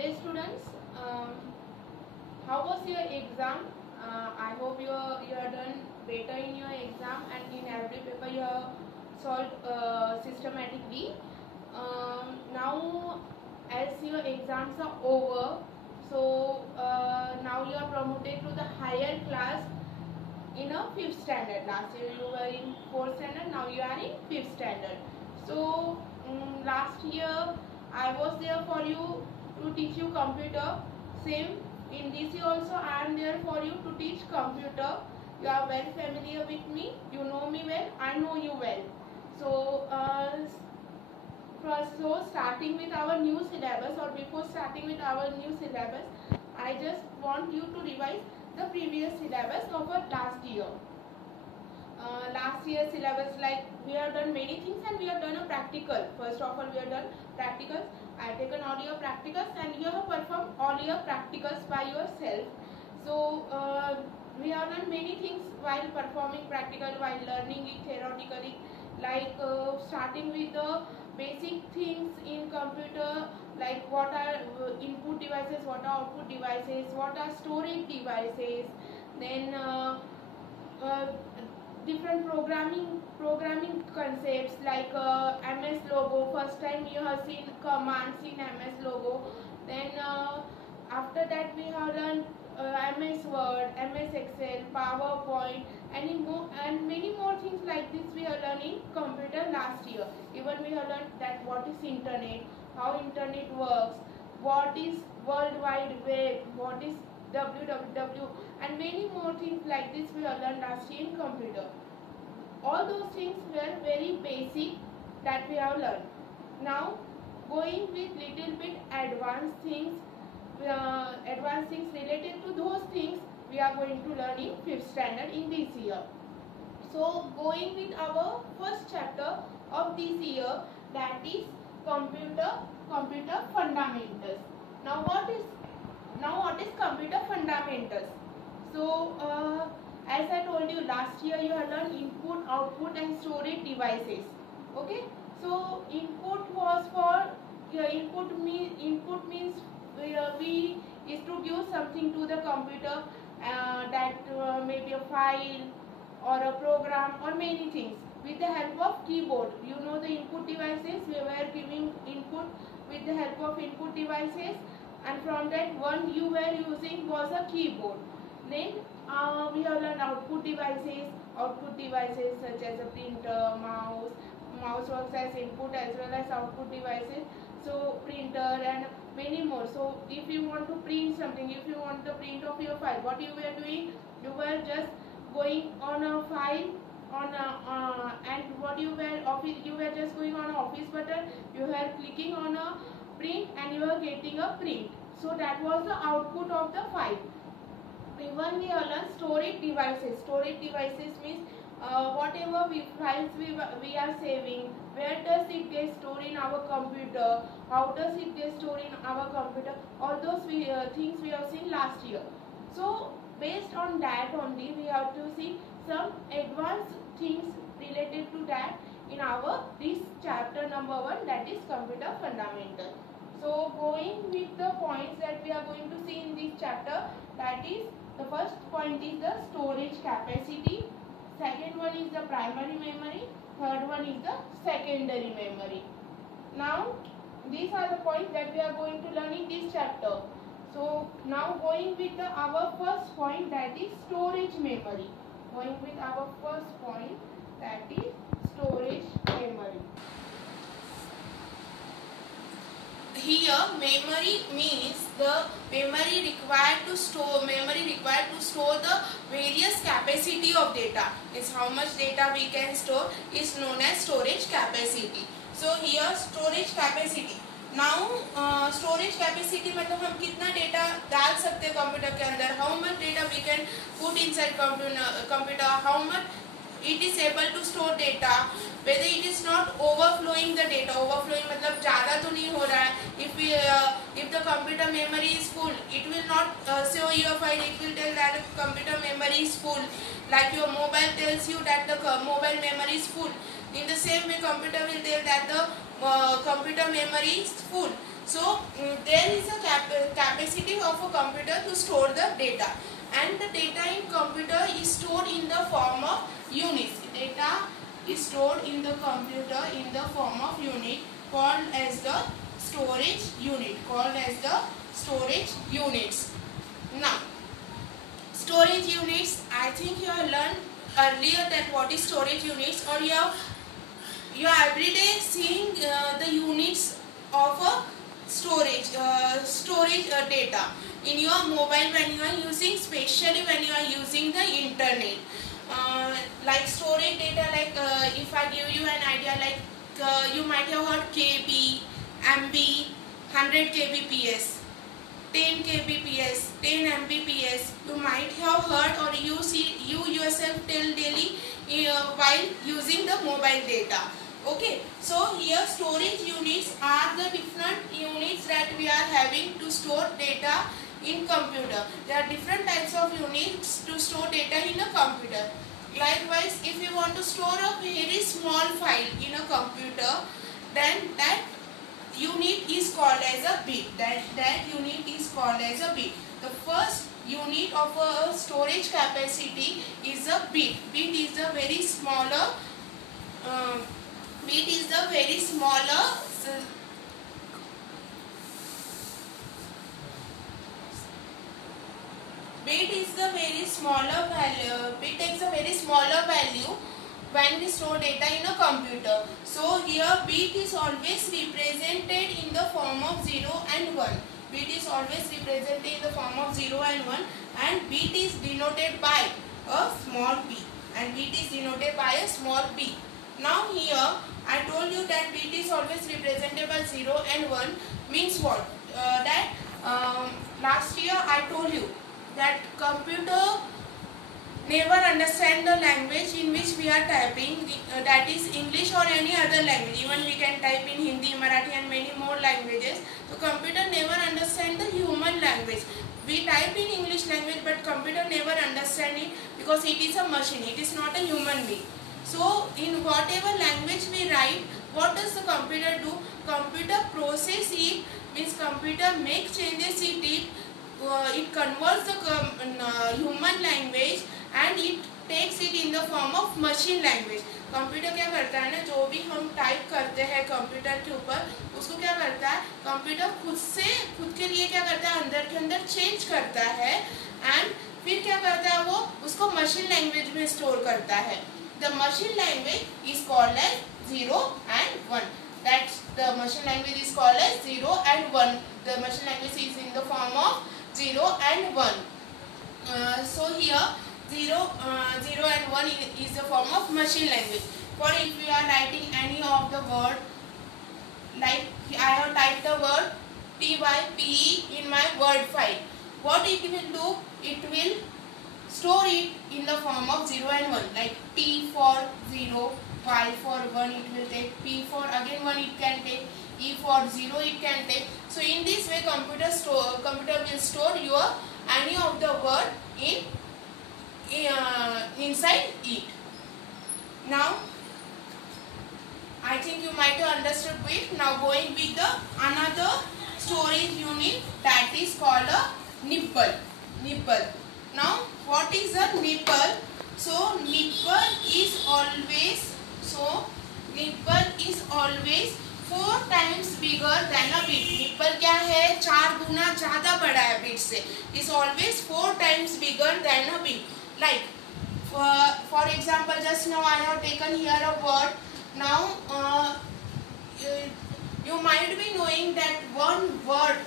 Good day, students. How was your exam? I hope you have done better in your exam, and in every paper you have solved systematically. Now, as your exams are over, so now you are promoted to the higher class in a 5th standard. Last year you were in 4th standard, now you are in 5th standard. So last year I was there for you to teach you computer. Same in this year also I am there for you to teach computer. You are well familiar with me, you know me well, I know you well. So starting with our new syllabus, or before starting with our new syllabus, I just want you to revise the previous syllabus of our last year. Last year's syllabus, like we have done many things and we have done a practical. First of all, we have done practicals. I have taken all your practicals and you have performed all your practicals by yourself. So we have done many things while performing practical, while learning it theoretically, like starting with the basic things in computer, like what are input devices, what are output devices, what are storage devices, then different programming concepts like MS logo. First time you have seen commands in MS logo. Then after that we have learned MS Word, MS Excel, PowerPoint, and many more things like this we have learned in computer last year. Even we have learned that what is internet, how internet works, what is World Wide Web, what is www, and many more things like this we have learned last year in computer. All those things were very basic that we have learned. Now going with little bit advanced things related to those things we are going to learn in 5th standard in this year. So going with our first chapter of this year, that is computer fundamentals. Now what is computer fundamentals? So as I told you, last year you have learned input, output and storage devices. Okay, so input was for input means we is to give something to the computer, that may be a file or a program or many things with the help of keyboard. You know the input devices, we were giving input with the help of input devices, and from that one you were using was a keyboard. Then we have learned output devices such as a printer, mouse works as input as well as output devices, so printer and many more. So if you want to print something, if you want the print of your file, what you were doing, you were just going on a file and what you were just going on a office button, you were clicking on a print and you were getting a print. So that was the output of the file. Even we have learned storage devices. Storage devices means whatever files we are saving, where does it get stored in our computer, how does it get stored in our computer, all those things we have seen last year. So based on that only we have to see some advanced things related to that in our this chapter number 1, that is computer fundamental. So going with the points that we are going to see in this chapter, that is the first point is the storage capacity, second one is the primary memory, third one is the secondary memory. Now these are the points that we are going to learn in this chapter. So now going with our first point, that is storage memory. Going with our first point, that is storage memory. Here memory means the memory required to store the various capacity of data. Is how much data we can store is known as storage capacity. So here storage capacity. Now storage capacity मतलब हम कितना data डाल सकते हैं computer के अंदर, how much data we can put inside computer, how much it is able to store data, whether it is not overflowing the data. Overflowing मतलब ज़्यादा तो नहीं हो रहा है. If the computer memory is full, it will not show your file. It will tell that the computer memory is full. Like your mobile tells you that the mobile memory is full. In the same way, computer will tell that the computer memory is full. So there is a capacity of a computer to store the data, and the data in computer is stored in the form of units. Data is stored in the computer in the form of unit called as the storage unit, Now, storage units, I think you have learned earlier that what is storage units, or you are every day seeing the units of a storage data in your mobile when you are using, especially when you are using the internet. Like storage data, like if I give you an idea, like you might have heard KB, MB, 100 kbps, 10 kbps, 10 mbps. You might have heard, or you yourself tell daily while using the mobile data. Okay, so here storage units are the different units that we are having to store data in computer. There are different types of units to store data in a computer. Likewise, if you want to store a very small file in a computer, then that unit is called as a bit. That unit is called as a bit. The first unit of a storage capacity is a bit. Bit is the very smaller. Bit is the very smaller. Bit is the very smaller value. Bit takes a very smaller value when we store data in a computer. So here bit is always represented in the form of 0 and 1. Bit is always represented in the form of 0 and 1, and bit is denoted by a small b, and bit is denoted by a small b. Now here I told you that bit is always represented by 0 and 1 means what? Last year I told you that computer never understand the language in which we are typing, that is English or any other language. Even we can type in Hindi, Marathi and many more languages. So computer never understand the human language. We type in English language, but computer never understand it because it is a machine. It is not a human being. So in whatever language we write, what does the computer do? Computer process it, means computer make changes in it. It converts the human language and it takes it in the form of machine language. Computer क्या करता है ना, जो भी हम type करते हैं computer के ऊपर, उसको क्या करता है कंप्यूटर खुद के लिए क्या करता है, अंदर के अंदर चेंज करता है, एंड फिर क्या करता है वो उसको मशीन लैंग्वेज में स्टोर करता है. The machine language is called as 0 and 1. That's the machine language is called as 0 and 1. The machine language is in the form of 0 and 1. So here 0 and 1 is the form of machine language. For if we are writing any of the word, like I have typed the word TYPE in my word file, what it will do, it will store it in the form of 0 and 1, like T for 0, Y for 1 it will take, P for again 1 it can take, E for 0 it can take. So in this way computer will store your any of the word inside it. Now I think you might have understood it. Now going with the another storage unit, that is called a nibble. Now what is a nibble? So nibble is always 4 times bigger than a bit. Nibble क्या है, 4 गुना ज़्यादा बड़ा है bit से. Is always 4 times bigger than a bit. Like for example, just now I have taken here a word. Now you might be knowing that one word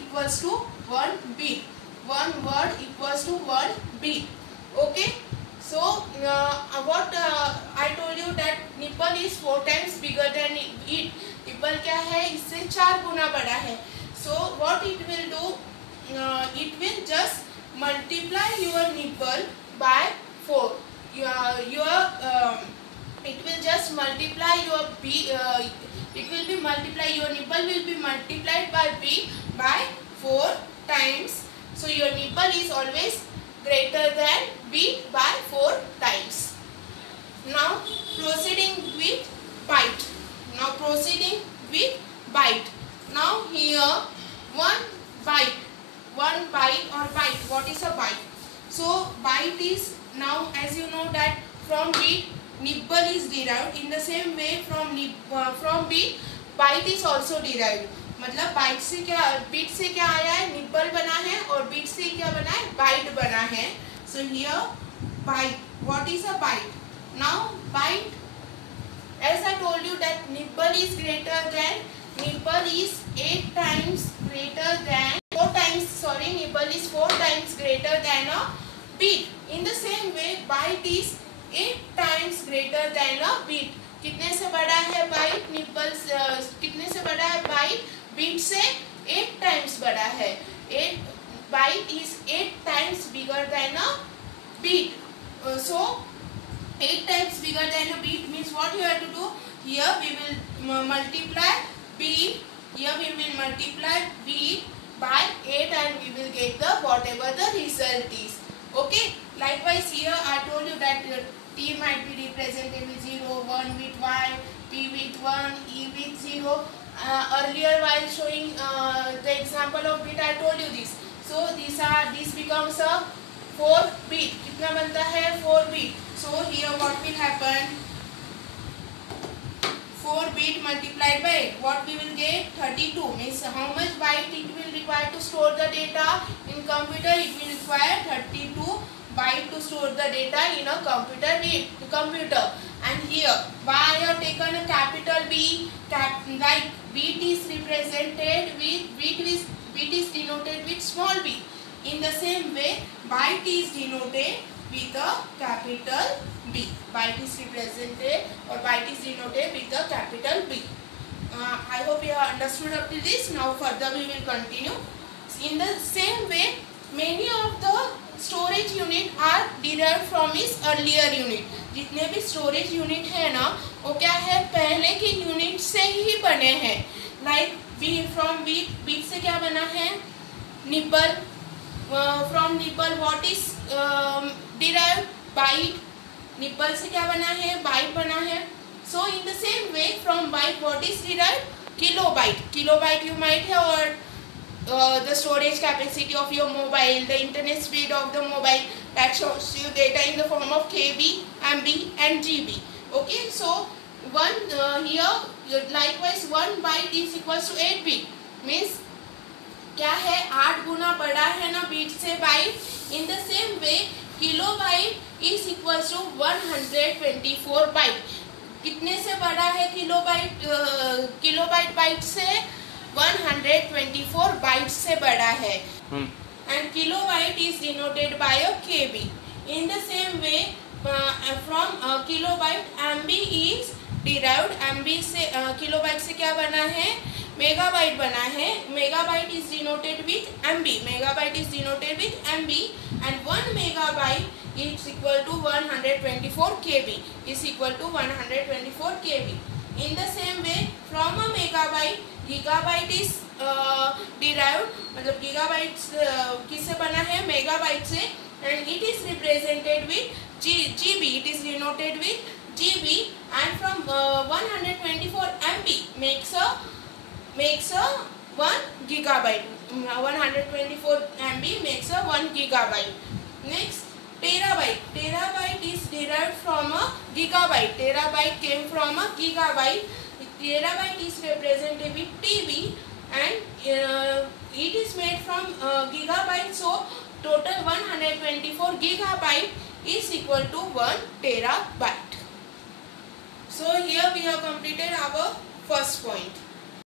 equals to 1 bit. One word equals to 1 bit. Okay. So what I told you that nibble is 4 times bigger than it. Nibble क्या है, इससे 4 गुना बड़ा है. So what it will do, it will just multiply your nibble by 4. It will just multiply your b. Your nibble will be multiplied by b by 4 times. So your nibble is always greater than b by 4 times. Now proceeding with byte. Now here one byte or byte. What is a byte? So byte is, now as you know that from bit nibble is derived. In the same way from bit byte is also derived. मतलब bite से क्या, bit से क्या आया है, nibble बना है, और बिट से क्या बना है, बाइट बना है. So here byte. What is a byte? Now byte, as I told you that nibble is 8 times greater than 4 times, sorry, nibble is 4 times greater than a bit. In the same way byte is 8 times greater than a bit. कितने से बड़ा है bite, nibble कितने से बड़ा है bite, bit से 8 times बड़ा है. 8 byte is 8 times bigger than a bit. So 8 times bigger than a bit means what you have to do, here we will multiply bit, here we will multiply bit by 8 and we will get the whatever the result is. Okay, likewise here I told you that t might be represented with 0, 1 with y, p with 1, e with 0. Earlier while showing the example of bit I told you this. So this becomes a 4 bit. कितना बनता है, 4 bit. So here what will happen, 4 bit multiplied by 8, what we will get, 32. Means how much byte it will require to store the data in computer, it will require 32 byte to store the data in a computer. And here why I have taken a capital B, like bit is represented with, bit is denoted with small b. In the same way byte is denoted with a capital B. Byte is represented or byte is denoted with a capital B. I hope you have understood up to this. Now further we will continue. In the same way many of the storage unit are derived from its earlier unit. जितने भी storage unit है ना, वो क्या है, पहले के unit से ही बने हैं. Like from bit से क्या बना है, nibble. From nibble what is derived, byte. nibble से क्या बना है, byte बना है. So in the same way from byte what is derived, kilobyte you might have heard. The storage capacity of your mobile, the internet speed of the mobile, that shows you data in the form of KB, MB and GB. Okay, so here likewise 1 byte is equals to 8 bit. Means क्या है, 8 गुना बड़ा है ना bit से byte. In the same way kilobyte is equals to 124 byte. कितने से बड़ा है किलोबाइट, किलोबाइट बाइट से 124 बाइट से बड़ा है. And kilobyte is denoted by a KB. In the same way from kilobyte MB is derived. MB से kilobyte से क्या बना है, मेगाबाइट बना है. Megabyte is denoted with MB. Megabyte is denoted with MB and 1 megabyte is equal to 124 KB is equal to 124 KB. In the same way from a megabyte gigabyte is derived. मतलब gigabytes किससे बना है, megabyte से. and it is represented with GB. It is denoted with GB and from 124 MB makes a 1 gigabyte. 124 MB makes a 1 gigabyte. Next, terabyte. Terabyte is derived from a gigabyte. Terabyte came from a gigabyte. Terabyte is represented with TB and it is made from gigabyte. So total 124 gigabyte is equal to 1 terabyte. So here we have completed our first point.